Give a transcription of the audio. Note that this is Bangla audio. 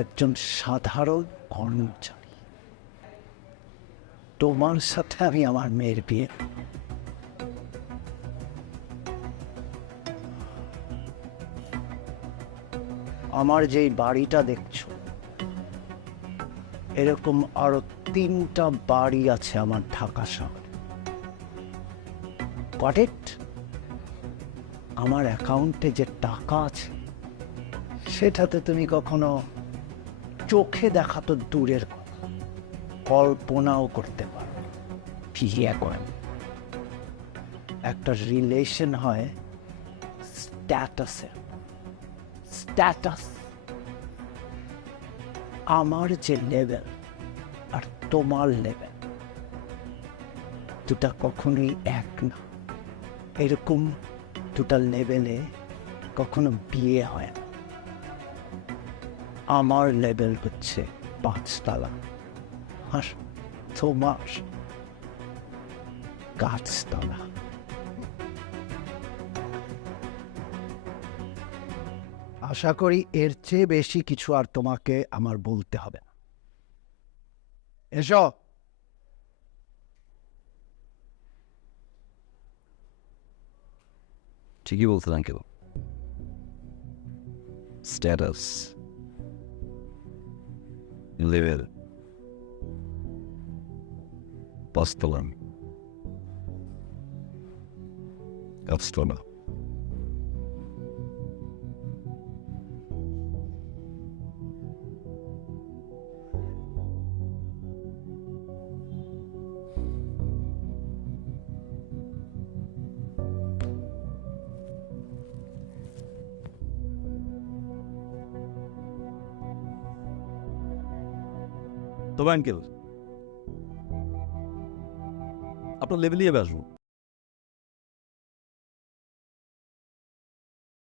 একজন সাধারণ কর্মচারী। তোমার সাথে আমি আমার মেয়ের বিয়ে, আমার যেই বাড়িটা দেখছো এরকম আরো 3টা বাড়ি আছে আমার ঢাকা শহরে। Got it? আমার অ্যাকাউন্টে যে টাকা আছে সেটাতে তুমি কখনো চোখে দেখা তো দূরের কথা, কল্পনাও করতে পারো না। বিয়ে করেন, একটা রিলেশন হয় স্ট্যাটাসে। স্ট্যাটাস, আমার যে লেভেল আর তোমার লেভেল দুটা কখনোই এক না। এরকম দুটা লেভেলে কখনো বিয়ে হয় না। আমার লেভেল হচ্ছে 5 তলা আর তোমার গাছতলা। আশা করি এর চেয়ে বেশি কিছু আর তোমাকে আমার বলতে হবে না। এসো। ঠিকই বলছেন আঙ্কেল। স্ট্যাটাস, লেভেল, পাঁচতলা, গাছতলা। তবে আঙ্কেল আপনার লেভেলই আমি আসবো।